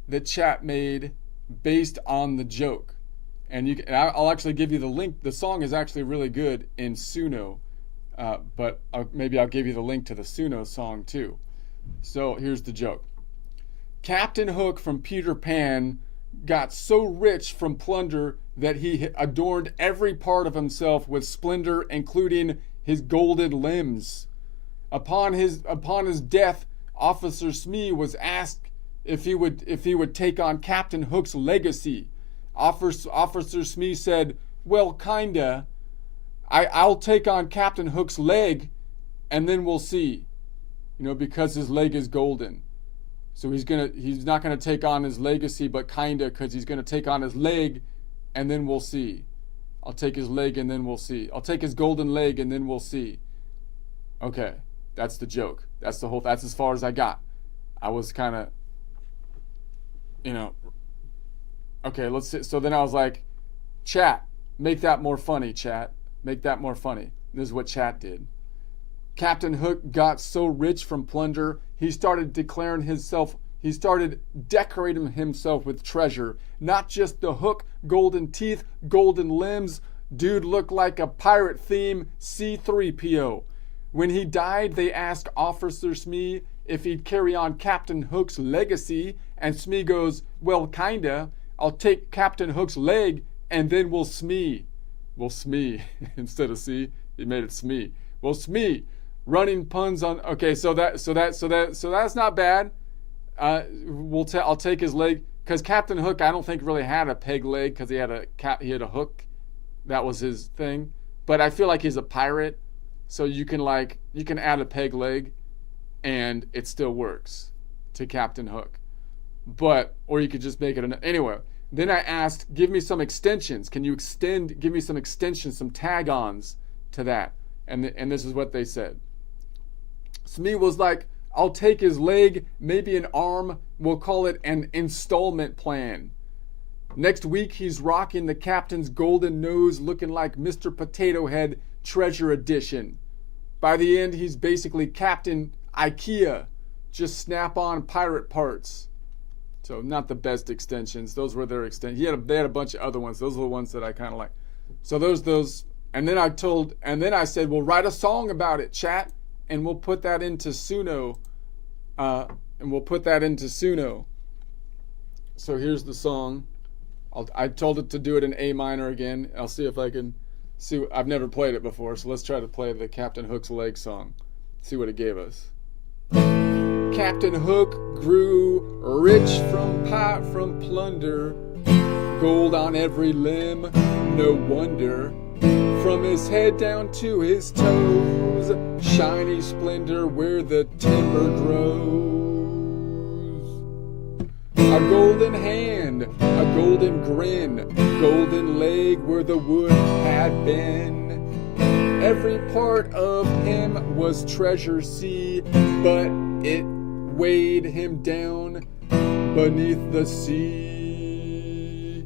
that chat made based on the joke. And I'll actually give you the link. The song is actually really good in Suno, but maybe I'll give you the link to the Suno song too. So here's the joke. Captain Hook from Peter Pan got so rich from plunder that he adorned every part of himself with splendor, including his golden limbs. Upon his death, Officer Smee was asked if he would take on Captain Hook's legacy. Officer Smee said, "Well, kinda. I'll take on Captain Hook's leg, and then we'll see. Because his leg is golden. So he's not gonna take on his legacy, but kinda, because he's gonna take on his leg, and then we'll see. I'll take his leg, and then we'll see. I'll take his golden leg, and then we'll see." Okay, that's the joke. That's as far as I got. I was kind of, okay, let's see. So then I was like, chat, Make that more funny, chat. Make that more funny. This is what chat did. Captain Hook got so rich from plunder, he started decorating himself with treasure. Not just the hook, golden teeth, golden limbs. Dude looked like a pirate theme C-3PO. When he died, they asked Officer Smee if he'd carry on Captain Hook's legacy, and Smee goes, well, kinda. I'll take Captain Hook's leg, and then we'll Smee. Well, Smee. Instead of C, he made it Smee. Well, Smee. Running puns on. Okay, so that's not bad. I'll take his leg, because Captain Hook, I don't think really had a peg leg, because he had a hook. That was his thing. But I feel like he's a pirate, so you can add a peg leg, and it still works to Captain Hook. Or you could just make it anyway. Then I asked, give me some extensions. Can you give me some extensions, some tag-ons to that? And this is what they said. Smee was like, I'll take his leg, maybe an arm. We'll call it an installment plan. Next week, he's rocking the captain's golden nose, looking like Mr. Potato Head Treasure Edition. By the end, he's basically Captain IKEA. Just snap-on pirate parts. So not the best extensions. Those were their extensions. They had a bunch of other ones. Those are the ones that I kind of like. So those. And then I said, well, write a song about it, chat, and we'll put that into Suno. So here's the song. I told it to do it in A minor again. I'll see if I can see. I've never played it before, so let's try to play the Captain Hook's leg song. See what it gave us. Captain Hook grew rich from plunder, gold on every limb, no wonder. From his head down to his toes, shiny splendor where the timber grows. A golden hand, a golden grin, golden leg where the wood had been. Every part of him was treasure, see, but it weighed him down beneath the sea.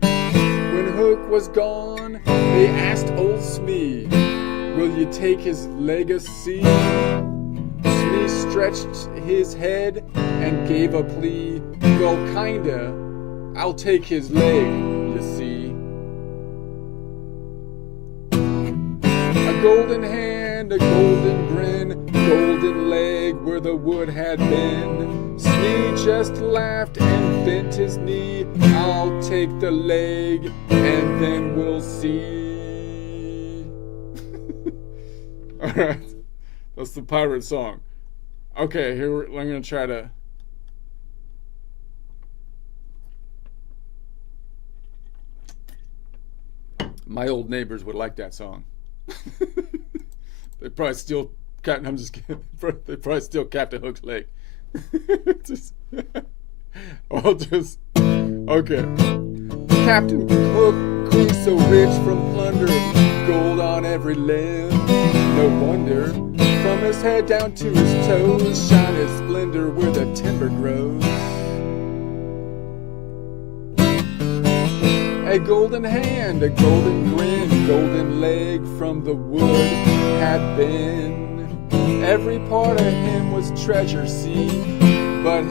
When Hook was gone, they asked old Smee, will you take his legacy? Smee stretched his head and gave a plea, well, kinda, I'll take his leg, you see. A golden hand, a golden grin, golden leg where the wood had been. Smee just laughed and bent his knee. I'll take the leg and then we'll see. Alright, that's the pirate song. Okay, here I'm going to try to... My old neighbors would like that song. They probably still... I'm just kidding. They probably steal Captain Hook's leg. Okay. Captain Hook grew so rich from plunder, gold on every limb, no wonder. From his head down to his toes, shine his splendor where the timber grows. A golden hand, a golden grin, golden leg from the wood had been. Every part of him was treasure, see, but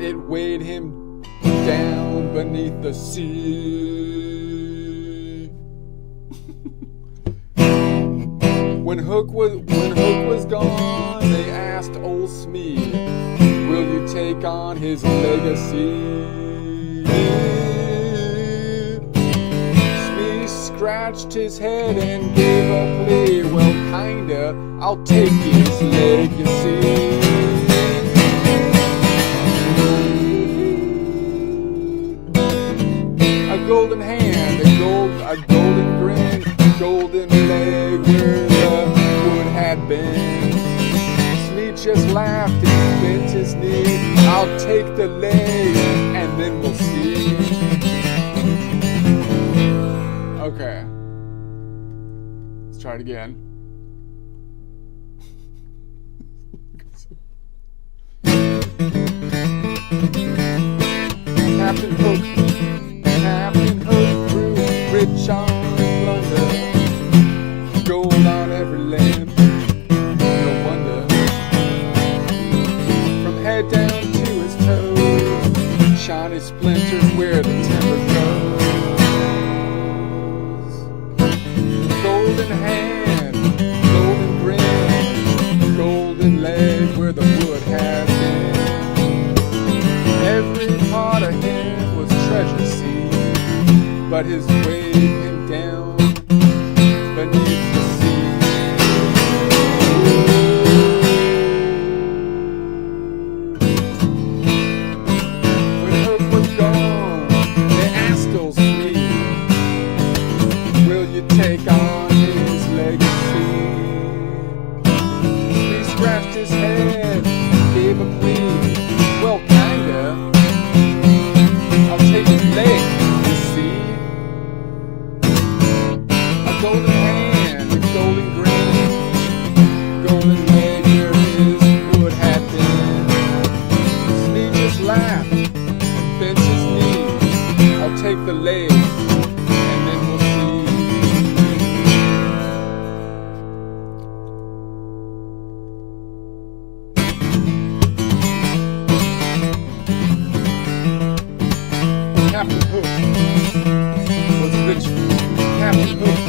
it weighed him down beneath the sea. When Hook was gone, they asked old Smee, will you take on his legacy? Smee scratched his head and gave a plea, well, kinda, I'll take his legacy. A golden hand, a golden grin, golden leg where the wood had been. Smee just laughed and bent his knee. I'll take the leg and then we'll see. Okay. Let's try it again. Captain Hook grew rich on splinters where the timber grows. Golden hand, golden grin, golden leg where the wood had been. Every part of him was treasure, see, but his weighed him down beneath the sea. When Hook was gone, they asked old Smee, will you take on his legacy? Smee scratched his head, gave a plea, well, kinda, I'll take his leg, you see. A golden hand, a golden grin, golden leg where his wood had been. Smee just laughed and bent his knee. I'll take the leg and then we'll see. Captain Hook was rich. Captain Hook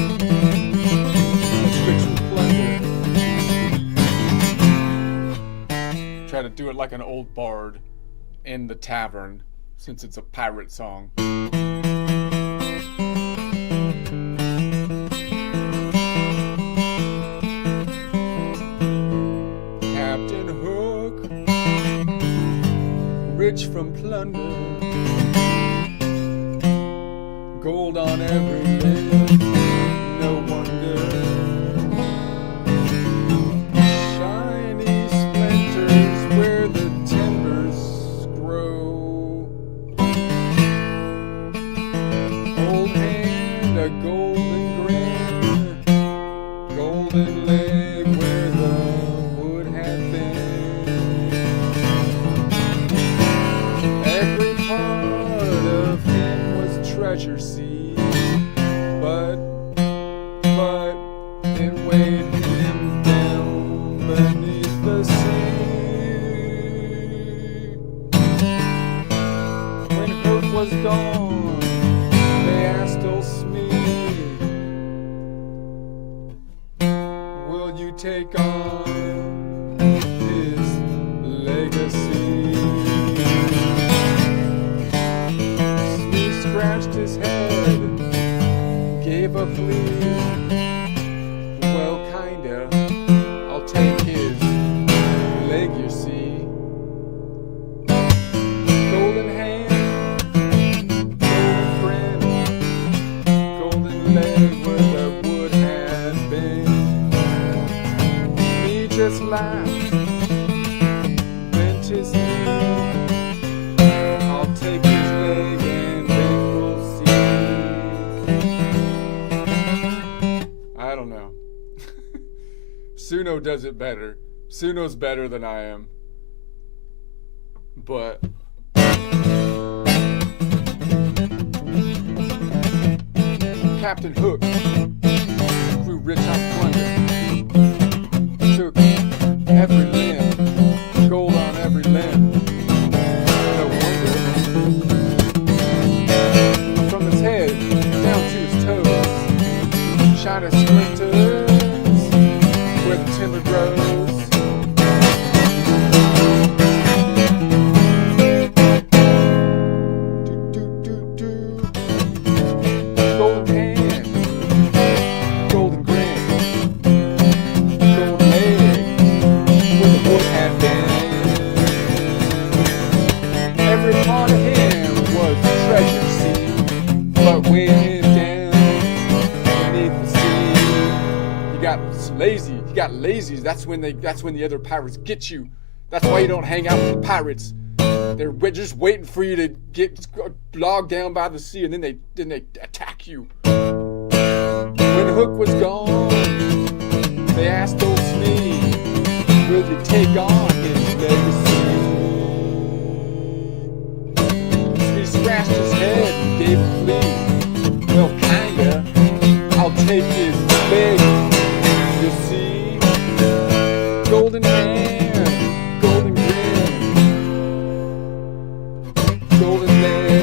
was rich with plunder. Try to do it like an old bard in the tavern, since it's a pirate song. Captain Hook, rich from plunder, gold on every limb, no wonder. Shiny splinters where the timbers grow. Old hand, a golden grin, golden leg where the wood had been. Every part of him was treasure, see, but it weighed him down beneath the sea. When Hook was gone, they asked old Smee, will you take on his legacy? Smee scratched his head, gave a plea, well, kinda, I'll take his leg, you see. Golden hand, golden grin, golden leg where the wood had been. He just laughed, bent his knee, I'll take his leg and then we'll see. I don't know. Suno does it better. Suno's better than I am. But Captain Hook grew rich on plunder. Took every limb, gold on every limb. No wonder. From his head down to his toes, shiny splinters where the timber grows. Golden hand, golden grin, golden leg where the wood had been. Every part of him was treasure, see, but weighed him down beneath the sea. He got lazy. He got lazy. That's when the other pirates get you. That's why you don't hang out with the pirates. They're just waiting for you to get logged down by the sea, and then they attack you. When Hook was gone, they asked old Smee, will you take on his legacy? Smee scratched his head and gave a plea. Well, kinda, I'll take his leg, you see. Golden hand, golden grin, golden leg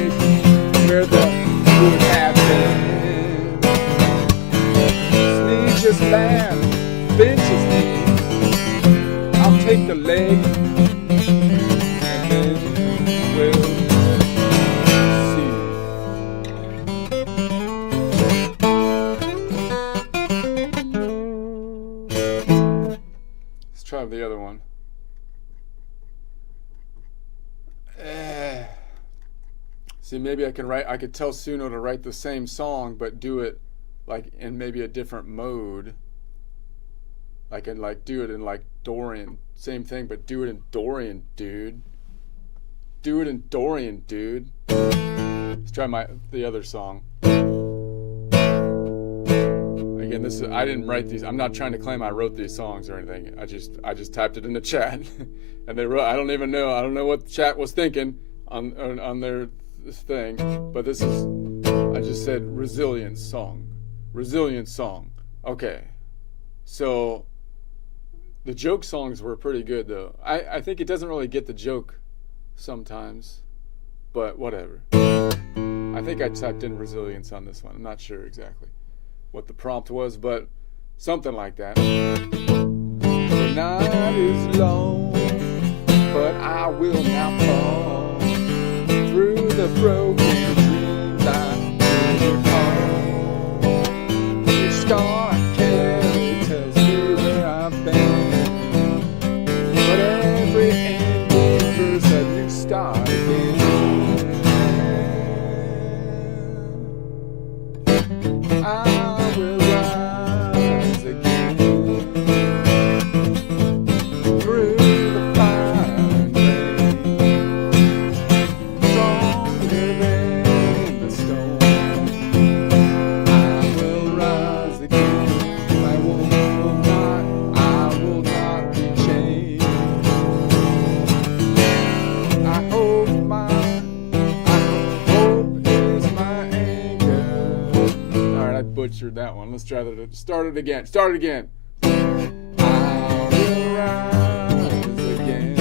See, maybe I could tell Suno to write the same song, but do it like in maybe a different mode. Like and like do it in like Dorian, same thing, but do it in Dorian, dude. Do it in Dorian, dude. Let's try the other song. Again, I didn't write these. I'm not trying to claim I wrote these songs or anything. I just typed it in the chat, and they wrote. I don't know what the chat was thinking on their thing, but this is. I just said resilience song. Okay, so the joke songs were pretty good though. I think it doesn't really get the joke sometimes, but whatever. I think I typed in resilience on this one. I'm not sure exactly what the prompt was, but something like that. The night is long, but I will not fall through the broken dreams I dream home. Each star I carry tells me where I've been, but every ending verse a new start again. I will rise again through the fire and rain, stronger than the storm. I will rise again. I will not be changed. I hope is my anchor. All right, I butchered that one. Let's try that. Start it again. I will rise again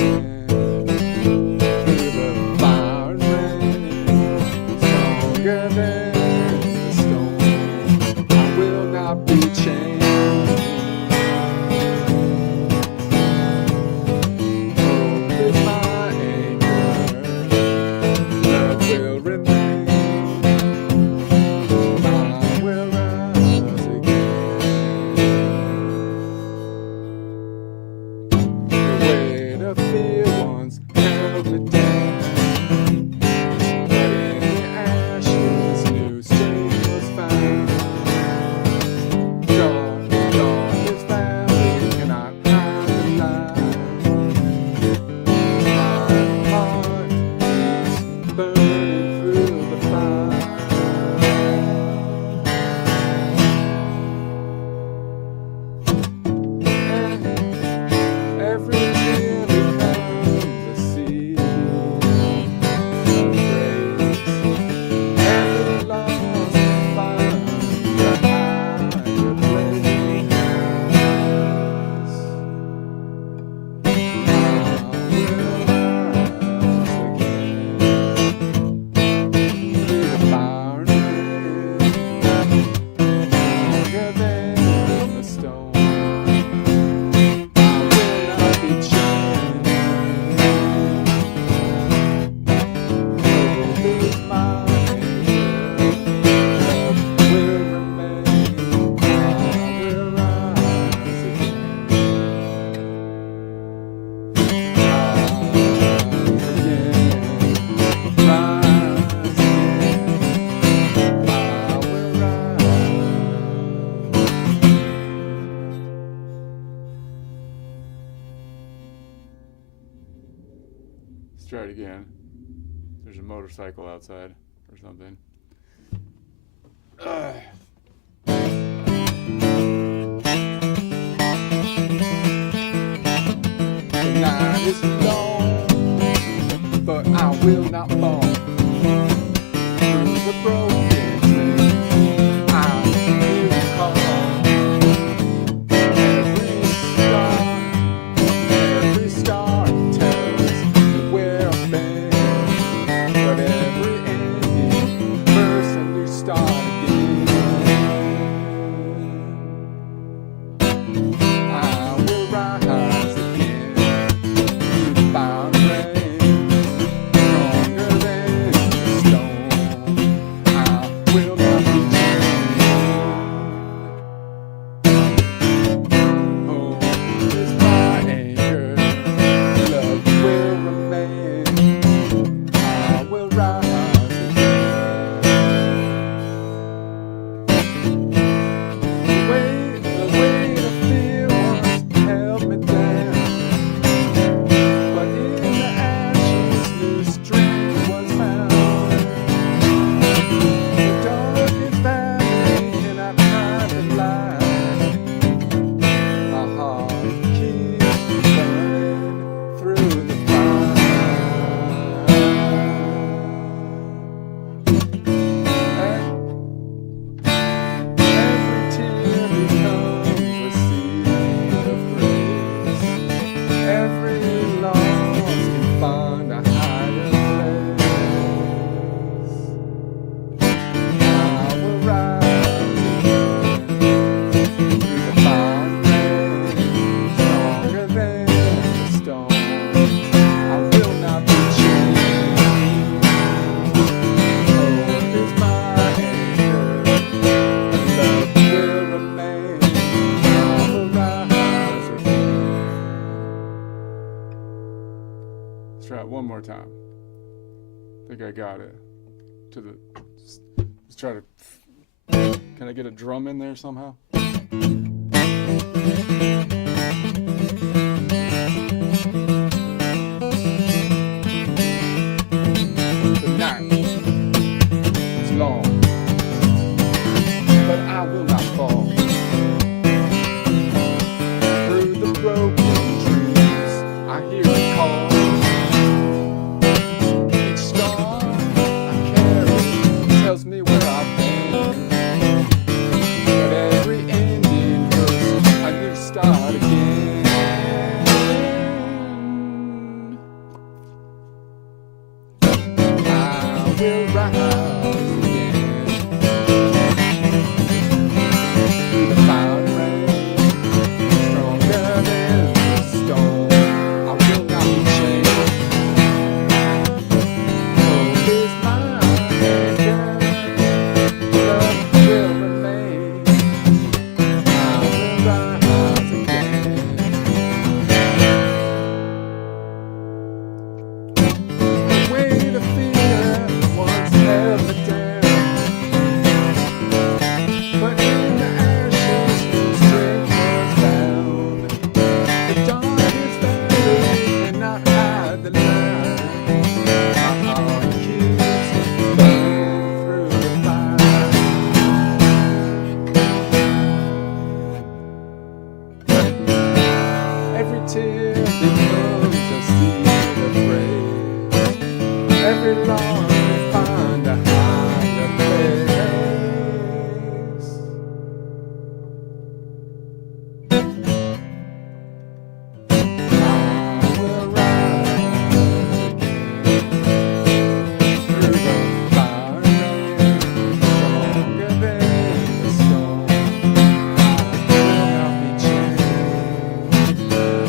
through the fire and rain, stronger than the storm. I will not be changed. Hope is my anchor. Love will remain. I will rise again. The weight of fear once held me down, but in the ashes new strength was found. Darkest valley cannot hide the light. My heart is burning through the fire. Every tear becomes a seed of grace. Every loss finds a higher place. I will rise again through the fire and rain, stronger than the storm. I will not be changed. Hope is my anchor. Love will remain. I will rise again. Rise again. I will rise. Let's try it again. There's a motorcycle outside or something. The night is long, but I will not fall through the broken dream I will call. Every star tells me where I've been, but every ending verse a new start again. I will rise again through the fire and rain, stronger than the storm. Let's try it one more time. I think I got it. Let's try to. Can I get a drum in there somehow? The night is long, but I will not fall through the broken trees. I hear it call. Each star I carry tells me where I've been. But every ending hurts. I need to start again. I will rise again through the fire and rain, stronger than the storm. I will not be changed. Hope is my anchor. Love will remain. I will rise again. Away the fear once held me down, but in the ashes new strength was found. The dark is valley cannot hide the light. My heart keeps burning through the fire. Every tear becomes a seed of praise. Every loss we find a higher place. I will rise again through the fire and rain, stronger than the storm. I will not be changed.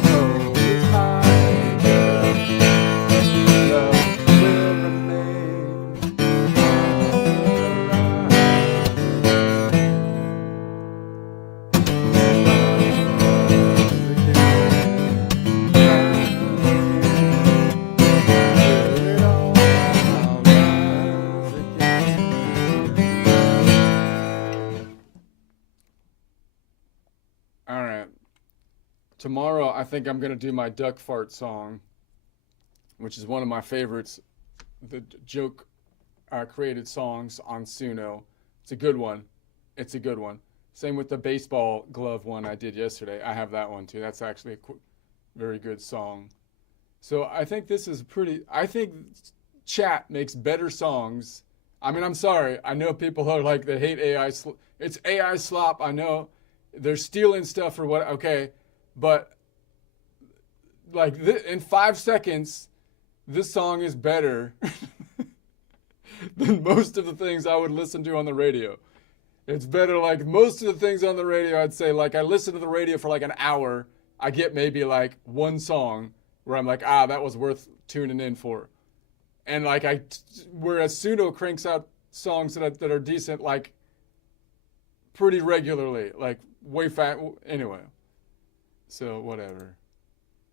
Hope is my anchor. Love will remain. I will rise All right. Tomorrow, I think I'm going to do my duck fart song, which is one of my favorites. The joke created songs on Suno. It's a good one. It's a good one. Same with the baseball glove one I did yesterday. I have that one too. That's actually a very good song. So I think this is I think chat makes better songs. I mean, I'm sorry. I know people are like, they hate AI. It's AI slop. I know they're stealing stuff or what. Okay. But like in 5 seconds, this song is better than most of the things I would listen to on the radio. It's better, like most of the things on the radio, I'd say, like I listen to the radio for like an hour. I get maybe like one song where I'm like, that was worth tuning in for. And like whereas Suno cranks out songs that are decent, like pretty regularly, like way fat. Anyway, so whatever.